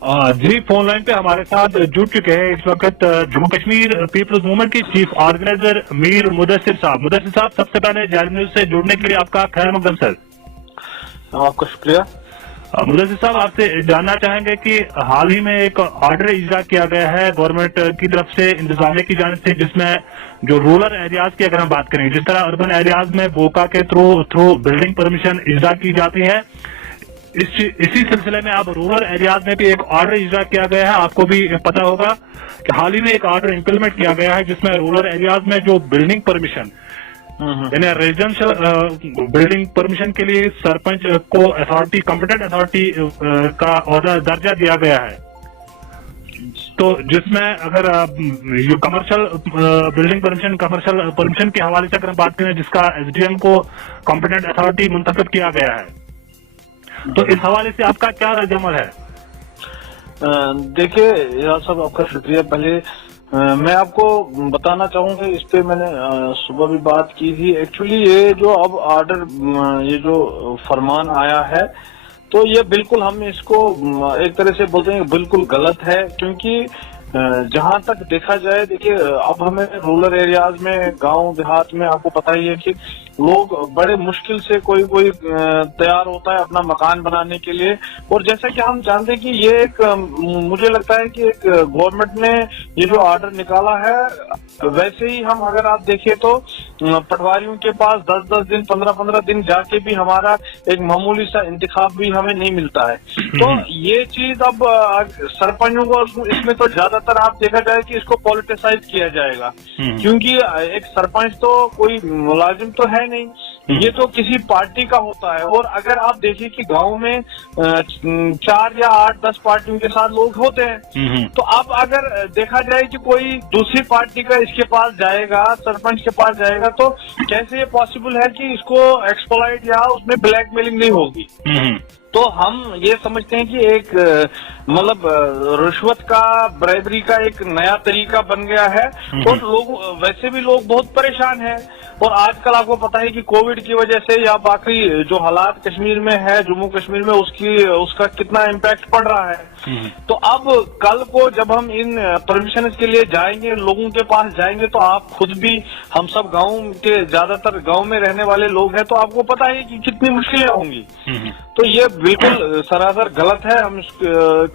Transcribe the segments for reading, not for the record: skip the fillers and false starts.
जी, phone line पे हमारे साथ जुड़ चुके हैं इस वक्त जम्मू कश्मीर पीपल्स मूवमेंट के चीफ ऑर्गेनाइजर मीर मुदस्सिर साहब। मुदस्सिर साहब, सबसे पहले जाहिर न्यूज से जुड़ने के लिए आपका खैर मकदम सर। आपका शुक्रिया। मुदस्सिर साहब, आपसे जानना चाहेंगे कि हाल ही में एक ऑर्डर इजरा किया गया है गवर्नमेंट की तरफ से, इंतजामिया की जानिब से, जिसमें जो रूरल एरियाज की अगर हम बात करें, जिस तरह अर्बन एरियाज में बोका के थ्रू बिल्डिंग परमिशन इजरा की जाती है, इसी सिलसिले में अब रूरल एरियाज में भी एक ऑर्डर इजरा किया गया है। आपको भी पता होगा कि हाल ही में एक ऑर्डर इंप्लीमेंट किया गया है जिसमें रूरल एरियाज में जो बिल्डिंग परमिशन, यानी रेजिडेंशियल बिल्डिंग परमिशन के लिए सरपंच को अथॉरिटी, कॉम्पिटेंट अथॉरिटी का ऑर्डर दर्जा दिया गया है। तो जिसमें अगर commercial building permission, commercial permission के हवाले से अगर हम बात करें, जिसका एसडीएम को कॉम्पिटेंट अथॉरिटी मुंतखब किया गया है, तो इस हवाले से आपका क्या रद्द-ए-अमल है? देखिए यार साहब, आपका शुक्रिया। पहले मैं आपको बताना चाहूंगा, इस पे मैंने सुबह भी बात की थी। एक्चुअली ये जो अब ऑर्डर, ये जो फरमान आया है, तो ये बिल्कुल हम इसको एक तरह से बोलते हैं बिल्कुल गलत है। क्योंकि जहां तक देखा जाए, देखिए अब हमें रूरल एरियाज में, गांव देहात में आपको पता ही है कि लोग बड़े मुश्किल से कोई तैयार होता है अपना मकान बनाने के लिए। और जैसा कि हम जानते हैं कि ये एक, मुझे लगता है कि एक गवर्नमेंट ने ये जो ऑर्डर निकाला है, वैसे ही हम अगर आप देखें तो पटवारियों के पास 10-10 दिन, 15-15 दिन जाके भी हमारा एक मामूली सा इंतखाब भी हमें नहीं मिलता है। तो ये चीज अब सरपंचों को, इसमें तो ज्यादातर आप देखा जाए कि इसको पॉलिटिसाइज किया जाएगा। क्योंकि एक सरपंच तो कोई मुलाजिम तो है नहीं, ये तो किसी पार्टी का होता है। और अगर आप देखिए कि गांव में 4 या 8-10 पार्टियों के साथ लोग होते हैं, तो अब अगर देखा जाए कि कोई दूसरी पार्टी का इसके पास जाएगा, सरपंच के पास जाएगा, तो कैसे ये पॉसिबल है कि इसको एक्सप्लॉइट या उसमें ब्लैकमेलिंग नहीं होगी। तो हम ये समझते हैं कि एक मतलब रिश्वत का, ब्राइबरी का एक नया तरीका बन गया है। और लोग, वैसे भी लोग बहुत परेशान हैं। और आजकल आपको पता है कि कोविड की वजह से या बाकी जो हालात कश्मीर में है, जम्मू कश्मीर में, उसका कितना इम्पैक्ट पड़ रहा है। तो अब कल को जब हम इन परमिशन के लिए जाएंगे, लोगों के पास जाएंगे, तो आप खुद भी, हम सब गाँव के, ज्यादातर गाँव में रहने वाले लोग हैं, तो आपको पता है कि कितनी मुश्किलें होंगी। तो ये बिल्कुल सरासर गलत है, हम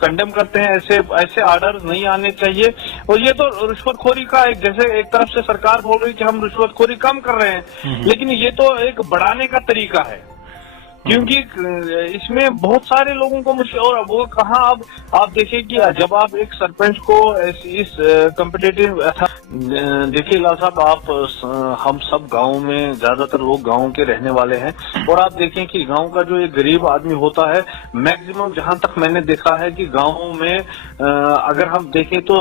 कंडेम करते हैं। ऐसे ऑर्डर नहीं आने चाहिए। और ये तो रिश्वतखोरी का एक, जैसे एक तरफ से सरकार बोल रही है कि हम रिश्वतखोरी कम कर रहे हैं, लेकिन ये तो एक बढ़ाने का तरीका है। क्योंकि इसमें बहुत सारे लोगों को मुश्किल, और वो कहाँ, अब आप देखिए कि जब आप एक सरपंच को इस कॉम्पिटिटिव, देखिए लाल साहब, आप हम सब गांव में, ज्यादातर लोग गांव के रहने वाले हैं। और आप देखें कि गांव का जो एक गरीब आदमी होता है, मैक्सिमम जहां तक मैंने देखा है कि गांव में अगर हम देखें तो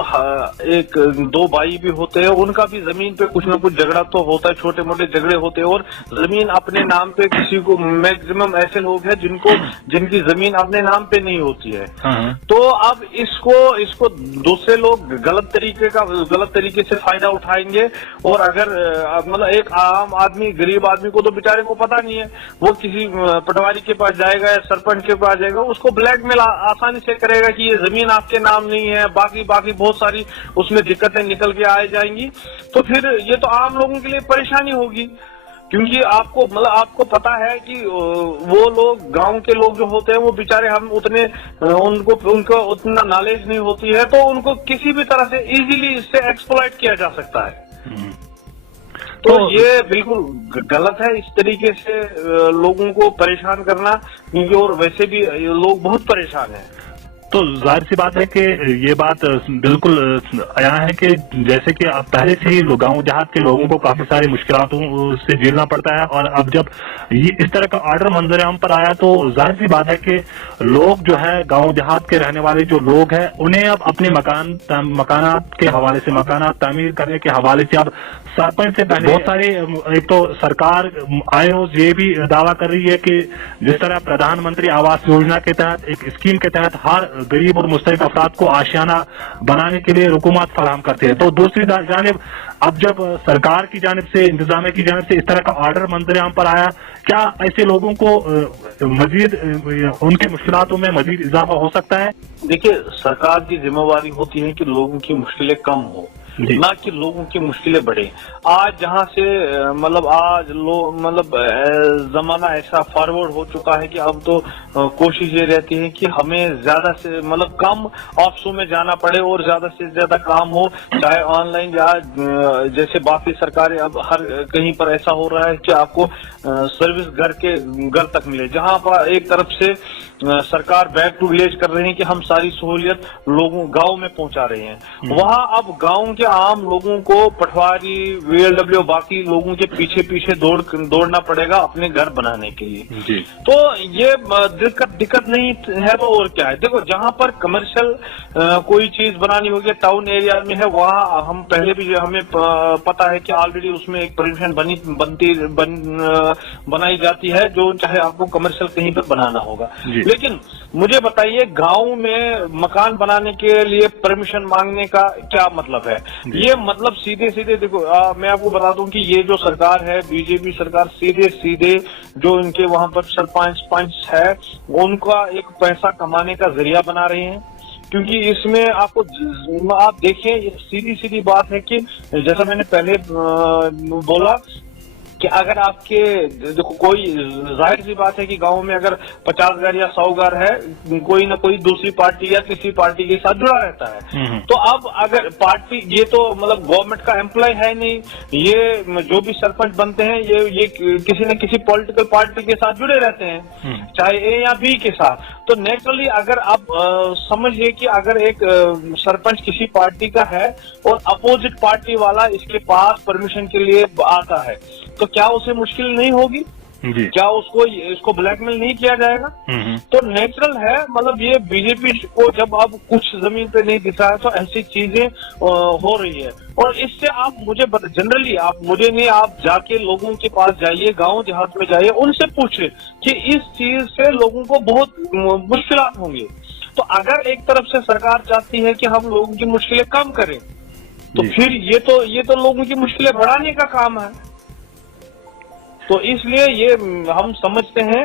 एक 2 भाई भी होते हैं, उनका भी जमीन पे कुछ ना कुछ झगड़ा तो होता है, छोटे मोटे झगड़े होते हैं। और जमीन अपने नाम पे किसी को, मैक्सिमम ऐसे लोग हैं जिनकी जमीन अपने नाम पे नहीं होती है। तो अब इसको दूसरे लोग गलत तरीके से फायदा उठाएंगे। और अगर मतलब एक आम आदमी, गरीब आदमी को तो बेचारे को पता नहीं है, वो किसी पटवारी के पास जाएगा या सरपंच के पास जाएगा, उसको ब्लैकमेल आसानी से करेगा कि ये जमीन आपके नाम नहीं है, बाकी बहुत सारी उसमें दिक्कतें निकल के आ जाएंगी। तो फिर ये तो आम लोगों के लिए परेशानी होगी। क्योंकि आपको पता है कि वो लोग, गांव के लोग जो होते हैं, वो बेचारे, हम उनको उतना नॉलेज नहीं होती है, तो उनको किसी भी तरह से इजीली इससे एक्सप्लॉइट किया जा सकता है। तो ये बिल्कुल गलत है इस तरीके से लोगों को परेशान करना, क्योंकि और वैसे भी लोग बहुत परेशान हैं। तो जाहिर सी बात है कि ये बात बिल्कुल आया है कि जैसे कि अब पहले से ही गांव देहात के लोगों को काफी सारी मुश्किलों से झेलना पड़ता है, और अब जब ये इस तरह का ऑर्डर मंजर आम पर आया, तो जाहिर सी बात है कि लोग जो है, गांव देहात के रहने वाले जो लोग हैं, उन्हें अब अपने मकानात के हवाले से, मकानात तामीर करने के हवाले से, अब सरपंच से पहले बहुत सारे, एक तो सरकार आए रोज ये भी दावा कर रही है कि जिस तरह प्रधानमंत्री आवास योजना के तहत, एक स्कीम के तहत, हर गरीब और मुस्तहिक अफराद को आशियाना बनाने के लिए हुकूमत फराहम करती है। तो दूसरी जानिब अब जब सरकार की जानिब से, इंतजामिया की जानिब से इस तरह का ऑर्डर मंजर-ए-आम पर आया, क्या ऐसे लोगों को मजीद उनकी मुश्किलातों में मजीद इजाफा हो सकता है? देखिए, सरकार की जिम्मेवारी होती है कि लोगों की मुश्किलें कम हो, ना कि लोगों की मुश्किलें बढ़े। आज जहां से आज जमाना ऐसा फॉरवर्ड हो चुका है कि अब तो कोशिश ये रहती है कि हमें ज्यादा से कम ऑफिसों में जाना पड़े और ज्यादा से ज्यादा काम हो, चाहे ऑनलाइन या जैसे बाकी सरकारें अब हर कहीं पर ऐसा हो रहा है कि आपको सर्विस घर तक मिले, जहां पर एक तरफ से सरकार बैक टू विलेज कर रहे हैं कि हम सारी सहूलियत लोगों गांव में पहुंचा रहे हैं। वहां अब गांव के आम लोगों को पटवारी, VLW, बाकी लोगों के पीछे दौड़ना पड़ेगा अपने घर बनाने के लिए। तो ये दिक्कत नहीं है तो और क्या है। देखो, जहां पर कमर्शियल कोई चीज बनानी होगी टाउन एरिया में है, वहां हम पहले भी हमें पता है कि ऑलरेडी उसमें एक परमिशन बनाई जाती है, जो चाहे आपको कमर्शियल कहीं पर बनाना होगा। लेकिन मुझे बताइए, गांव में मकान बनाने के लिए परमिशन मांगने का क्या मतलब है? ये मतलब सीधे देखो, मैं आपको बता दूं कि ये जो सरकार है, बीजेपी सरकार, सीधे जो इनके वहां पर सरपंच है, उनका एक पैसा कमाने का जरिया बना रहे हैं। क्योंकि इसमें आप देखें, सीधी बात है कि जैसा मैंने पहले बोला कि अगर आपके देखो, कोई जाहिर सी बात है कि गांव में अगर 50 घर या 100 घर है, कोई ना कोई दूसरी पार्टी या किसी पार्टी के साथ जुड़ा रहता है। तो अब अगर पार्टी, ये तो गवर्नमेंट का एम्प्लॉय है नहीं, ये जो भी सरपंच बनते हैं ये किसी न किसी पॉलिटिकल पार्टी के साथ जुड़े रहते हैं, चाहे ए या बी के साथ। तो नेचुरली अगर आप समझिए कि अगर एक सरपंच किसी पार्टी का है और अपोजिट पार्टी वाला इसके पास परमिशन के लिए आता है, तो क्या उसे मुश्किल नहीं होगी? क्या इसको ब्लैकमेल नहीं किया जाएगा? तो नेचुरल है। ये बीजेपी को जब अब कुछ जमीन पे नहीं दिख रहा है, तो ऐसी चीजें हो रही है। और इससे आप जनरली मुझे नहीं, आप जाके लोगों के पास जाइए, गांव देहात में जाइए, उनसे पूछिए कि इस चीज से लोगों को बहुत मुश्किलात होंगी। तो अगर एक तरफ से सरकार चाहती है कि हम लोगों की मुश्किलें कम करें, तो फिर ये तो लोगों की मुश्किलें बढ़ाने का काम है। तो इसलिए ये हम समझते हैं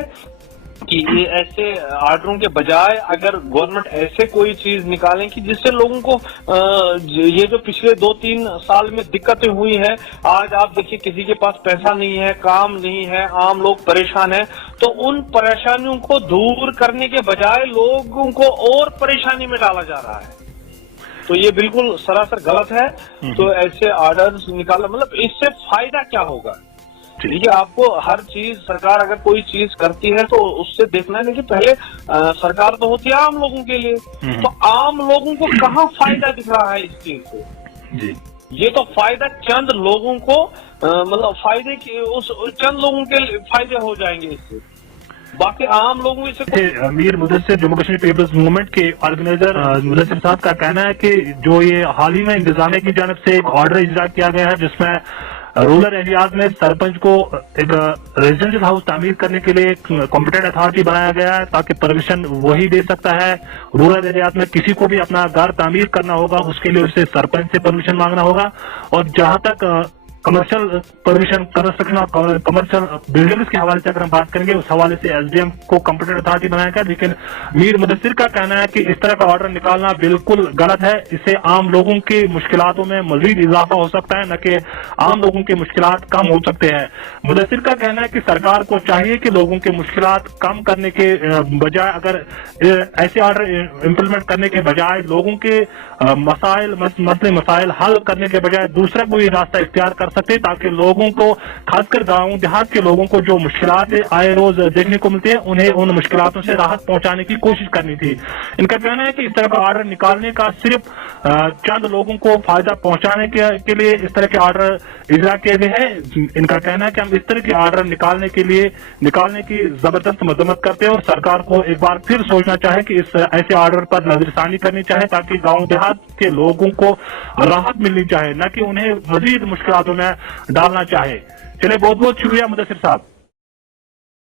कि ये ऐसे आर्डरों के बजाय अगर गवर्नमेंट ऐसे कोई चीज निकालें कि जिससे लोगों को ये जो पिछले 2-3 साल में दिक्कतें हुई है, आज आप देखिए किसी के पास पैसा नहीं है, काम नहीं है, आम लोग परेशान हैं, तो उन परेशानियों को दूर करने के बजाय लोगों को और परेशानी में डाला जा रहा है। तो ये बिल्कुल सरासर गलत है। तो ऐसे ऑर्डर्स निकालना, इससे फायदा क्या होगा? देखिए, आपको हर चीज, सरकार अगर कोई चीज करती है तो उससे देखना है कि पहले सरकार तो होती है आम लोगों के लिए, तो आम लोगों को कहाँ फायदा दिख रहा है इस चीज से? ये तो फायदा चंद लोगों को, फायदे के उस चंद लोगों के फायदे हो जाएंगे इससे, बाकी आम लोगों से। मीर मुदस्सिर, जम्मू कश्मीर पीपल्स मूवमेंट के ऑर्गेनाइजर मुदस्सिर साहब का कहना है कि जो ये हाल ही में इंतजामिया की जानिब से एक ऑर्डर इजरा किया गया है, जिसमें रूरल एरियाज में सरपंच को एक रेजिडेंशियल हाउस तामीर करने के लिए एक कॉम्पिटेंट अथॉरिटी बनाया गया है, ताकि परमिशन वही दे सकता है। रूरल एरियाज में किसी को भी अपना घर तामीर करना होगा, उसके लिए उसे सरपंच से परमिशन मांगना होगा। और जहां तक कमर्शियल परमिशन, कंस्ट्रक्शन और कमर्शियल बिल्डिंग्स के हवाले से अगर हम बात करेंगे, उस हवाले से SDM को कॉम्पिटेंट अथॉरिटी बनाया गया। लेकिन मीर मुदस्सिर का कहना है कि इस तरह का ऑर्डर निकालना बिल्कुल गलत है, इससे आम लोगों की मुश्किलातों में मजीद इजाफा हो सकता है, न कि आम लोगों की मुश्किलात कम हो सकते हैं। मुदस्सिर का कहना है कि सरकार को चाहिए कि लोगों की मुश्किलात कम करने के बजाय, अगर ऐसे ऑर्डर इम्प्लीमेंट करने के बजाय लोगों के मसाइल हल करने के बजाय दूसरा कोई रास्ता इख्तियार कर सकते, ताकि लोगों को, खासकर गांव देहात के लोगों को जो मुश्किलातें आए रोज देखने को मिलती है, उन्हें उन मुश्किलातों से राहत पहुंचाने की कोशिश करनी थी। इनका कहना है कि इस तरह का ऑर्डर निकालने का सिर्फ चंद लोगों को फायदा पहुंचाने के लिए इस तरह के ऑर्डर इजरा किए गए हैं। इनका कहना है कि हम इस तरह के ऑर्डर निकालने की जबरदस्त मजम्मत करते हैं और सरकार को एक बार फिर सोचना चाहे कि ऐसे ऑर्डर पर नजरसानी करनी चाहे, ताकि गाँव देहात के लोगों को राहत मिलनी चाहे, न कि उन्हें मजीद मुश्किलातों में डालना चाहे। चलिए, बहुत बहुत शुक्रिया मुदस्सिर साहब।